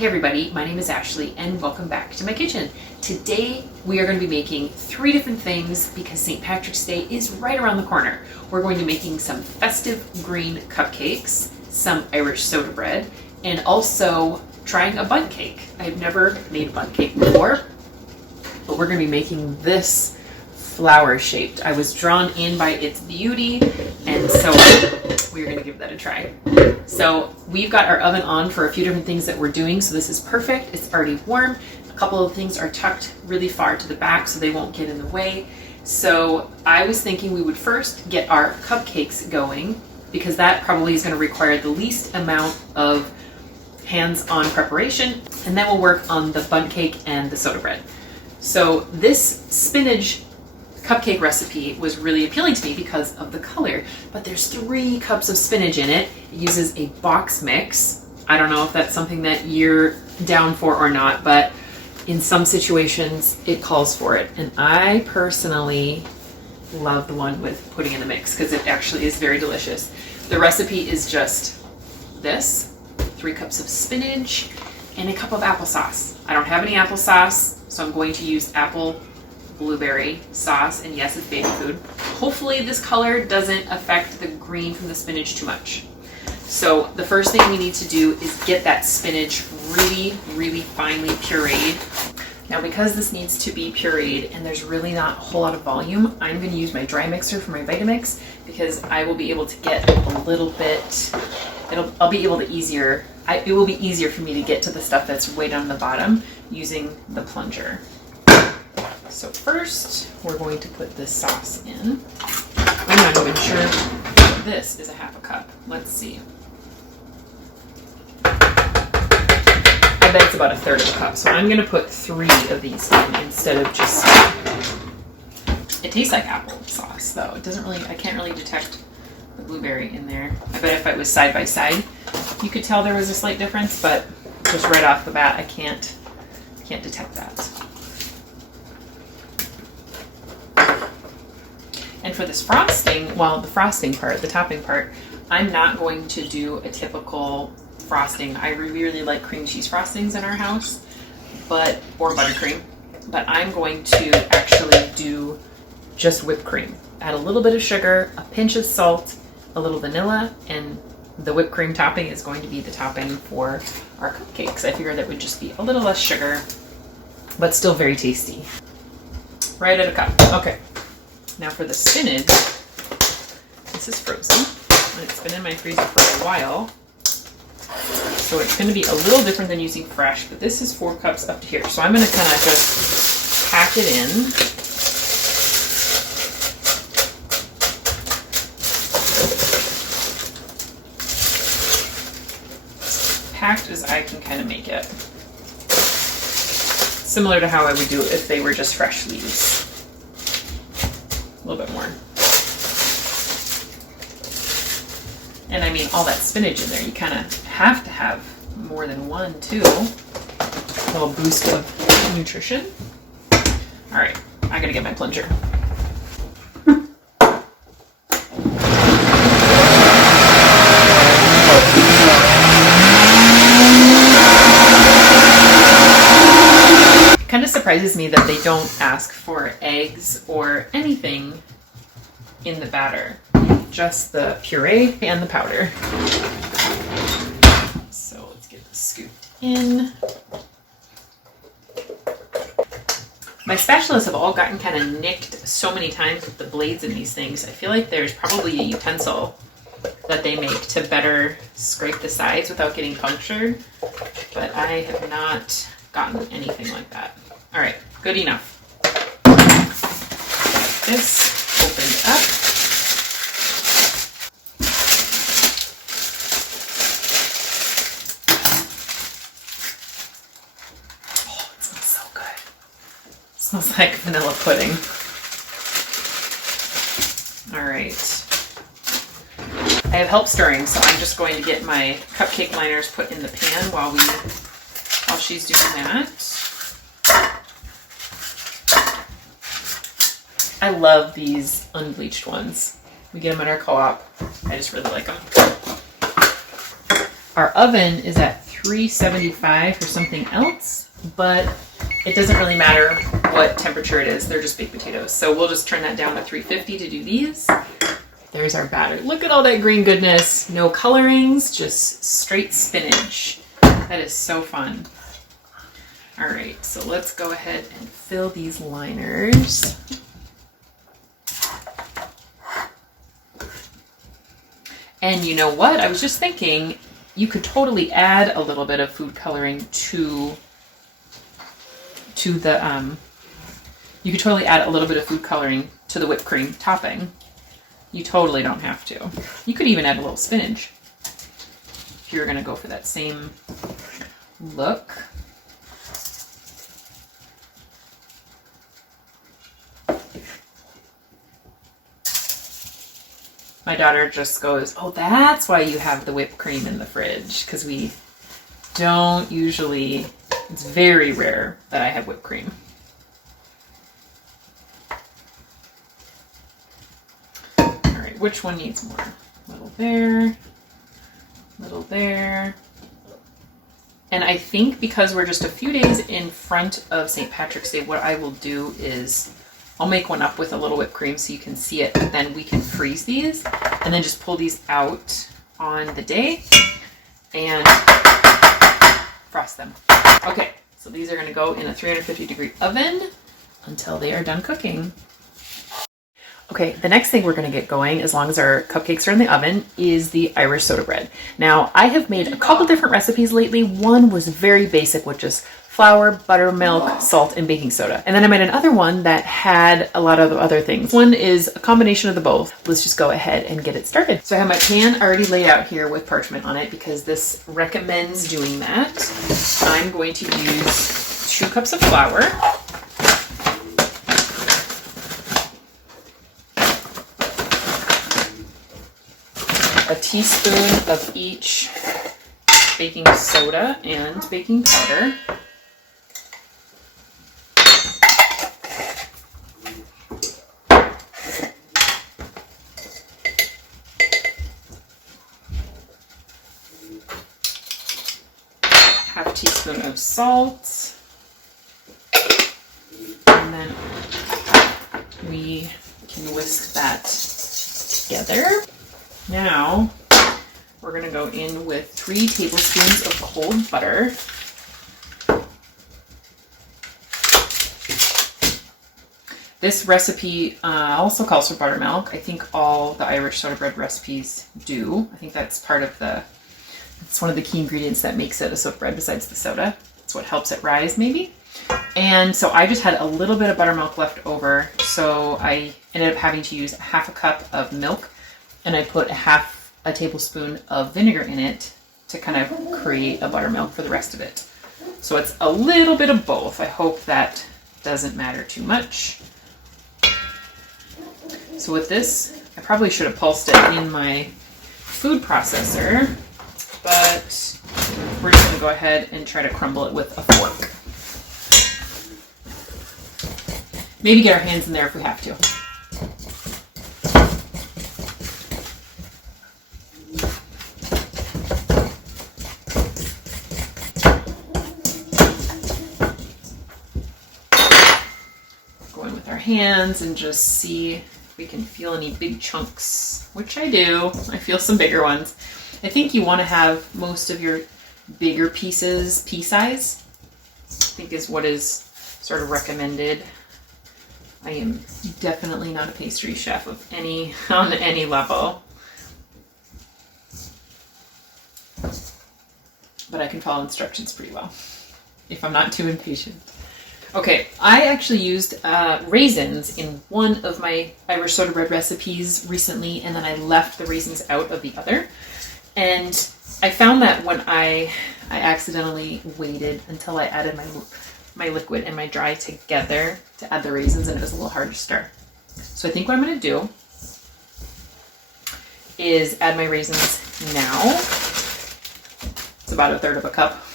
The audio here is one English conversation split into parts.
Hey everybody, my name is Ashley and welcome back to my kitchen. Today we are going to be making 3 different things because St. Patrick's Day is right around the corner. We're going to be making some festive green cupcakes, some Irish soda bread, and also trying a bundt cake. I've never made a bundt cake before, but we're going to be making this flower shaped. I was drawn in by its beauty, and so we're going to give that a try. So we've got our oven on for a few different things that we're doing, so this is perfect. It's already warm. A couple of things are tucked really far to the back so they won't get in the way. So I was thinking we would first get our cupcakes going because that probably is going to require the least amount of hands-on preparation, and then we'll work on the bundt cake and the soda bread. So this spinach cupcake recipe was really appealing to me because of the color, but there's 3 cups of spinach in it. It uses a box mix. I don't know if that's something that you're down for or not, but in some situations it calls for it. And I personally love the one with putting in the mix because it actually is very delicious. The recipe is just this: 3 cups of spinach and a cup of applesauce. I don't have any applesauce, so I'm going to use apple blueberry sauce, and yes, it's baby food. Hopefully this color doesn't affect the green from the spinach too much. So the first thing we need to do is get that spinach really finely pureed. Now because this needs to be pureed and there's really not a whole lot of volume, I'm going to use my dry mixer for my Vitamix because I will be able to get a little bit, it will be easier for me to get to the stuff that's way down the bottom using the plunger. So first, we're going to put this sauce in. I'm not even sure this is a half a cup. Let's see. I bet it's about 1/3 of a cup. So I'm going to put 3 of these in instead of just... It tastes like applesauce though. It doesn't really, I can't really detect the blueberry in there. I bet if it was side by side, you could tell there was a slight difference, but just right off the bat, I can't detect that. And for this frosting, well, the frosting part, the topping part, I'm not going to do a typical frosting. I really like cream cheese frostings in our house, or buttercream, but I'm going to actually do just whipped cream. Add a little bit of sugar, a pinch of salt, a little vanilla, and the whipped cream topping is going to be the topping for our cupcakes. I figured that would just be a little less sugar, but still very tasty. Right at a cup. Okay. Now for the spinach, this is frozen, and it's been in my freezer for a while, so it's going to be a little different than using fresh, but this is 4 cups up to here. So I'm going to kind of just pack it in. As packed as I can kind of make it. Similar to how I would do it if they were just fresh leaves. A little bit more. And I mean, all that spinach in there, you kind of have to have more than 1 too. A little boost of nutrition. All right, I gotta get my plunger. Kind of surprises me that they don't ask for eggs or anything in the batter, just the puree and the powder. So let's get this scooped in. My spatulas have all gotten kind of nicked so many times with the blades in these things. I feel like there's probably a utensil that they make to better scrape the sides without getting punctured, but I have not gotten anything like that. All right, good enough. This opened up. Oh, it smells so good. It smells like vanilla pudding. All right. I have help stirring, so I'm just going to get my cupcake liners put in the pan while she's doing that. I love these unbleached ones. We get them at our co-op. I just really like them. Our oven is at 375 for something else, but it doesn't really matter what temperature it is. They're just baked potatoes. So we'll just turn that down to 350 to do these. There's our batter. Look at all that green goodness. No colorings, just straight spinach. That is so fun. All right, so let's go ahead and fill these liners. And you know what? I was just thinking you could totally add a little bit of food coloring to the, you could totally add a little bit of food coloring to the whipped cream topping. You totally don't have to. You could even add a little spinach if you're gonna go for that same look. My daughter just goes, oh, that's why you have the whipped cream in the fridge, because we don't usually, it's very rare that I have whipped cream. All right, which one needs more? Little there, little there. And I think because we're just a few days in front of St. Patrick's Day, what I will do is I'll make one up with a little whipped cream so you can see it. Then we can freeze these and then just pull these out on the day and frost them. Okay, so these are going to go in a 350-degree oven until they are done cooking. Okay, the next thing we're going to get going, as long as our cupcakes are in the oven, is the Irish soda bread. Now, I have made a couple different recipes lately. One was very basic, with just flour, buttermilk, salt, and baking soda. And then I made another one that had a lot of other things. One is a combination of the both. Let's just go ahead and get it started. So I have my pan already laid out here with parchment on it because this recommends doing that. I'm going to use 2 cups of flour. A teaspoon of each baking soda and baking powder. Half teaspoon of salt. And then we can whisk that together. Now, we're going to go in with 3 tablespoons of cold butter. This recipe also calls for buttermilk. I think all the Irish soda bread recipes do. I think that's part of it's one of the key ingredients that makes it a soda bread besides the soda. It's what helps it rise, maybe. And so I just had a little bit of buttermilk left over, so I ended up having to use 1/2 cup of milk. And I put 1/2 tablespoon of vinegar in it to kind of create a buttermilk for the rest of it. So it's a little bit of both. I hope that doesn't matter too much. So with this, I probably should have pulsed it in my food processor, but we're just going to go ahead and try to crumble it with a fork. Maybe get our hands in there if we have to. Hands and just see if we can feel any big chunks, which I do. I feel some bigger ones. I think you want to have most of your bigger pieces pea size, I think is what is sort of recommended. I am definitely not a pastry chef on any level, but I can follow instructions pretty well if I'm not too impatient. Okay, I actually used raisins in one of my Irish soda bread recipes recently, and then I left the raisins out of the other. And I found that when I accidentally waited until I added my liquid and my dry together to add the raisins, and it was a little hard to stir. So I think what I'm going to do is add my raisins now. It's about 1/3 cup.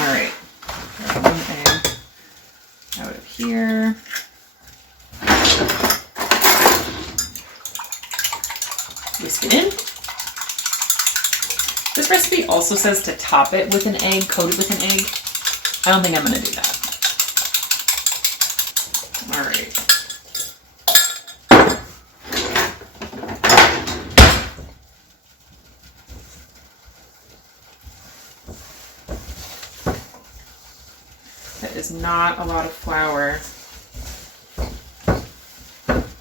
All right, out of here. This recipe also says to top it with an egg, coat it with an egg. I don't think I'm gonna do that. All right. That is not a lot of flour.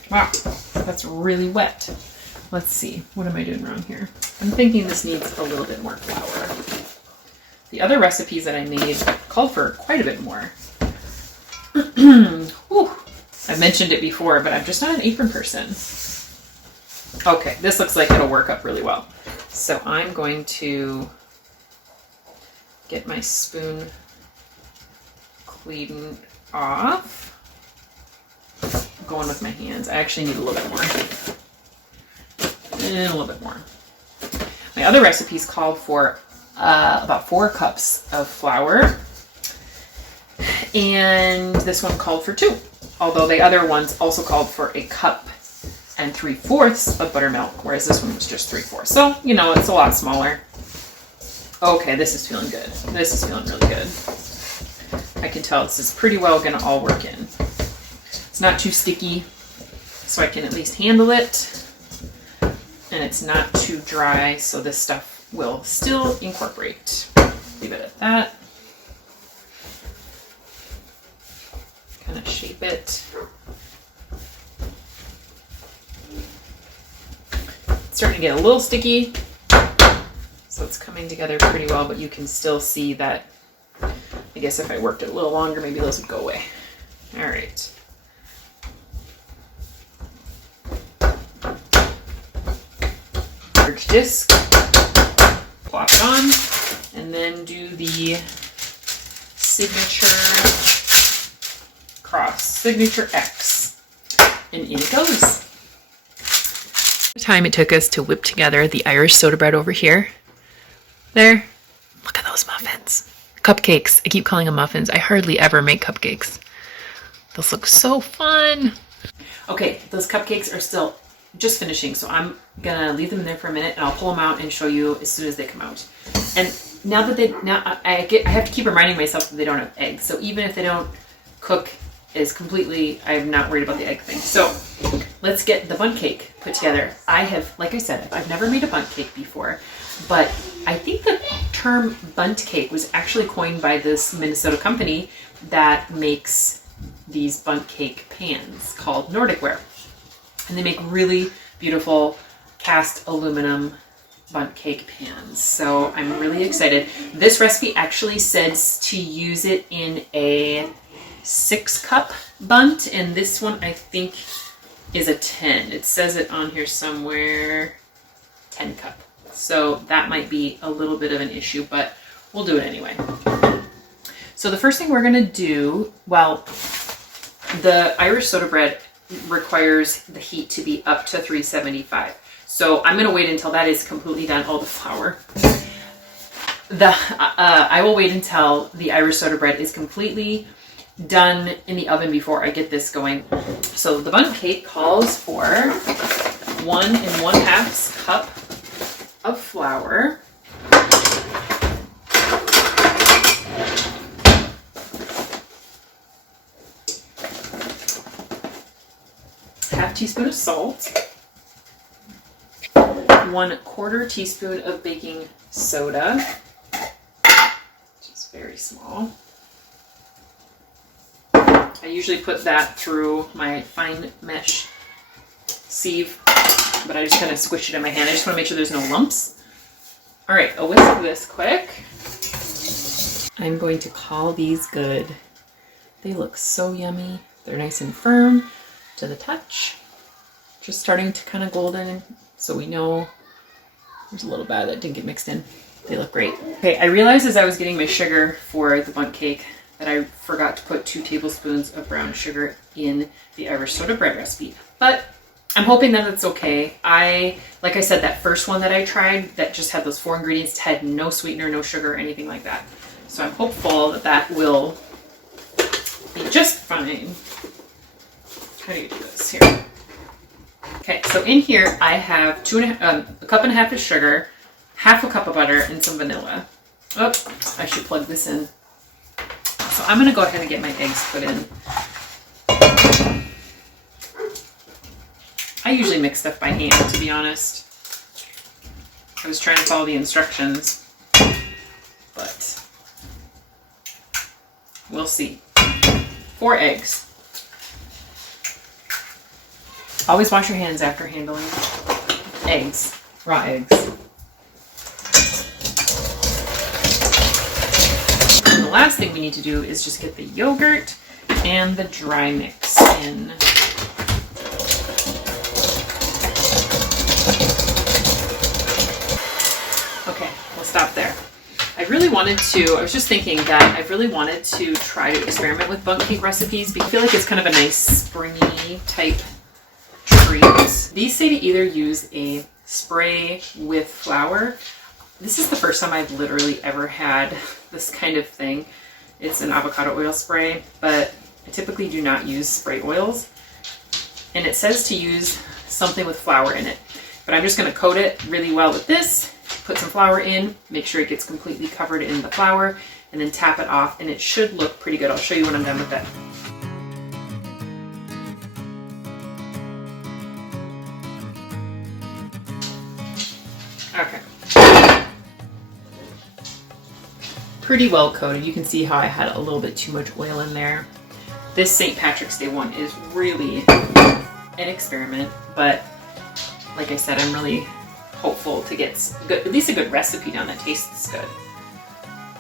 Wow, that's really wet. Let's see, what am I doing wrong here? I'm thinking this needs a little bit more flour. The other recipes that I made called for quite a bit more. Whew. I mentioned it before, but I'm just not an apron person. Okay, this looks like it'll work up really well. So I'm going to get my spoon cleaned off. I'm going with my hands. I actually need a little bit more. And a little bit more. My other recipes called for about 4 cups of flour. And this one called for 2. Although the other ones also called for 1 cup and 3/4 of buttermilk, whereas this one was just 3/4. So, you know, it's a lot smaller. Okay, this is feeling good. This is feeling really good. I can tell this is pretty well gonna all work in. It's not too sticky, so I can at least handle it. And it's not too dry, so this stuff will still incorporate. Leave it at that. Kind of shape it. It's starting to get a little sticky, so it's coming together pretty well, but you can still see that, I guess if I worked it a little longer, maybe those would go away. All right. Large disc, plop it on, and then do the signature cross, signature X, and in it goes. The time it took us to whip together the Irish soda bread over here. There, look at those muffins. Cupcakes, I keep calling them muffins. I hardly ever make cupcakes. Those look so fun. Okay, those cupcakes are still just finishing, so I'm gonna leave them in there for a minute and I'll pull them out and show you as soon as they come out. And now that I have to keep reminding myself that they don't have eggs. So even if they don't cook as completely, I'm not worried about the egg thing. So let's get the Bundt Cake put together. I have, like I said, I've never made a Bundt Cake before, but I think the term Bundt Cake was actually coined by this Minnesota company that makes these Bundt Cake pans called Nordic Ware. And they make really beautiful cast aluminum Bundt Cake pans. So I'm really excited. This recipe actually says to use it in a 6-cup bundt, and this one I think is a 10. It says it on here somewhere, 10 cup. So that might be a little bit of an issue, but we'll do it anyway. So the first thing we're gonna do, well, the Irish soda bread requires the heat to be up to 375. So I'm gonna wait until that is completely done. Oh, the flour. I will wait until the Irish soda bread is completely done in the oven before I get this going. So the Bundt Cake calls for 1 1/2 cup of flour. Half teaspoon of salt, 1/4 teaspoon of baking soda, which is very small. I usually put that through my fine mesh sieve, but I just kind of squish it in my hand. I just want to make sure there's no lumps. All right, I'll whisk this quick. I'm going to call these good. They look so yummy. They're nice and firm to the touch. Just starting to kind of golden, so we know there's a little bit that didn't get mixed in. They look great. Okay, I realized as I was getting my sugar for the Bundt Cake that I forgot to put 2 tablespoons of brown sugar in the Irish soda bread recipe. But I'm hoping that it's okay. Like I said, that first one that I tried that just had those 4 ingredients had no sweetener, no sugar, anything like that. So I'm hopeful that that will be just fine. How do you do this here? Okay, so in here I have 1.5 cups of sugar, half a cup of butter, and some vanilla. Oh, I should plug this in. So I'm gonna go ahead and get my eggs put in. I usually mix stuff by hand, to be honest. I was trying to follow the instructions, but we'll see. 4 eggs. Always wash your hands after handling eggs, raw eggs. And the last thing we need to do is just get the yogurt and the dry mix in. Okay, we'll stop there. I was just thinking that I really wanted to try to experiment with Bundt Cake recipes because I feel like it's kind of a nice springy type treat. These say to either use a spray with flour. This is the first time I've literally ever had this kind of thing. It's an avocado oil spray, but I typically do not use spray oils. And it says to use something with flour in it. But I'm just going to coat it really well with this, put some flour in, make sure it gets completely covered in the flour, and then tap it off, and it should look pretty good. I'll show you when I'm done with that. Okay. Pretty well coated. You can see how I had a little bit too much oil in there. This St. Patrick's Day one is really an experiment, but like I said, I'm really hopeful to get at least a good recipe down that tastes good.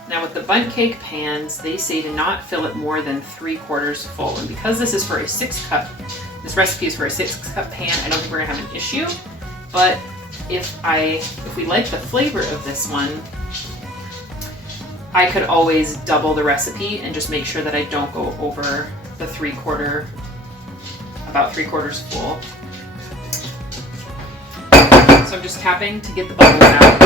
Now with the Bundt Cake pans, they say to not fill it more than 3/4 full. And because this is for a 6-cup, this recipe is for a 6-cup pan, I don't think we're gonna have an issue. But if we like the flavor of this one, I could always double the recipe and just make sure that I don't go over the about 3/4 full. So I'm just tapping to get the bubbles out.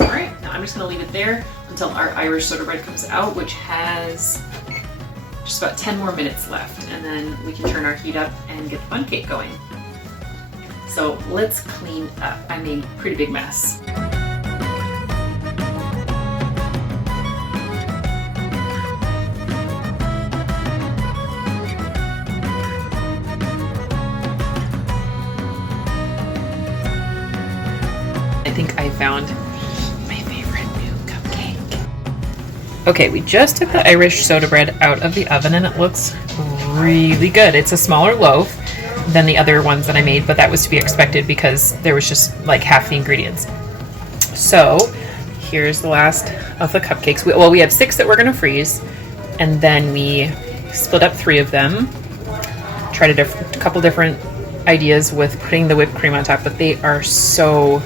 All right, now I'm just gonna leave it there until our Irish soda bread comes out, which has just about 10 more minutes left, and then we can turn our heat up and get the Bundt Cake going. So let's clean up. I made a pretty big mess. I think I found my favorite new cupcake. Okay, we just took the Irish soda bread out of the oven and it looks really good. It's a smaller loaf than the other ones that I made, but that was to be expected because there was just like half the ingredients. So here's the last of the cupcakes. We have 6 that we're gonna freeze, and then we split up 3 of them. Tried a couple different ideas with putting the whipped cream on top, but they are so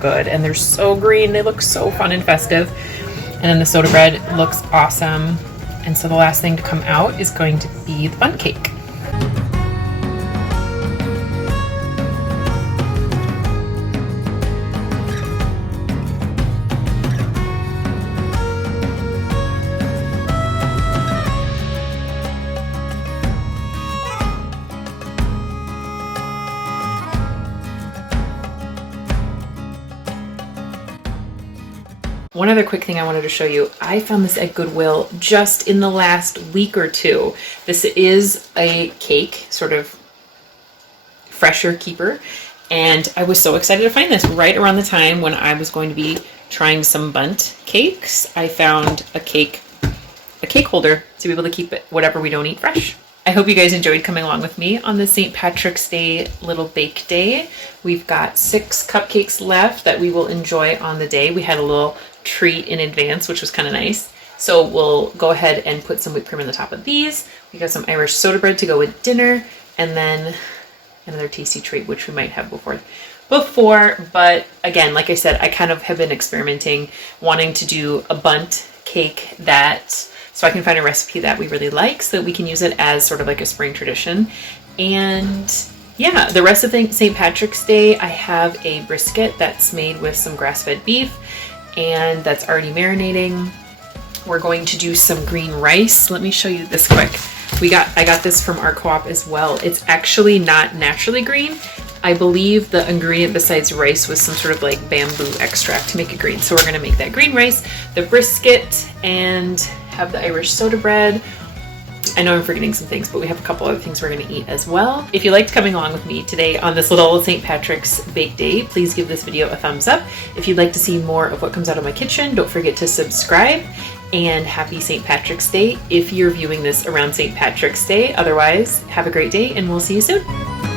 good, and they're so green. They look so fun and festive. And then the soda bread looks awesome. And so the last thing to come out is going to be the Bundt Cake. One other quick thing I wanted to show you. I found this at Goodwill just in the last week or 2. This is a cake, sort of fresher keeper, and I was so excited to find this right around the time when I was going to be trying some Bundt cakes. I found a cake holder to be able to keep it whatever we don't eat fresh. I hope you guys enjoyed coming along with me on the St. Patrick's Day little bake day. We've got 6 cupcakes left that we will enjoy on the day. We had a little treat in advance, which was kind of nice. So we'll go ahead and put some whipped cream on the top of these. We got some Irish soda bread to go with dinner, and then another tasty treat, which we might have before. But again, like I said, I kind of have been experimenting, wanting to do a Bundt cake so I can find a recipe that we really like so that we can use it as sort of like a spring tradition. And yeah, the rest of St. Patrick's Day, I have a brisket that's made with some grass-fed beef, and that's already marinating. We're going to do some green rice. Let me show you this quick. I got this from our co-op as well. It's actually not naturally green. I believe the ingredient besides rice was some sort of like bamboo extract to make it green. So we're gonna make that green rice, the brisket, and have the Irish soda bread. I know I'm forgetting some things, but we have a couple other things we're going to eat as well. If you liked coming along with me today on this little St. Patrick's bake day, please give this video a thumbs up. If you'd like to see more of what comes out of my kitchen, don't forget to subscribe, and happy St. Patrick's Day if you're viewing this around St. Patrick's Day. Otherwise, have a great day and we'll see you soon.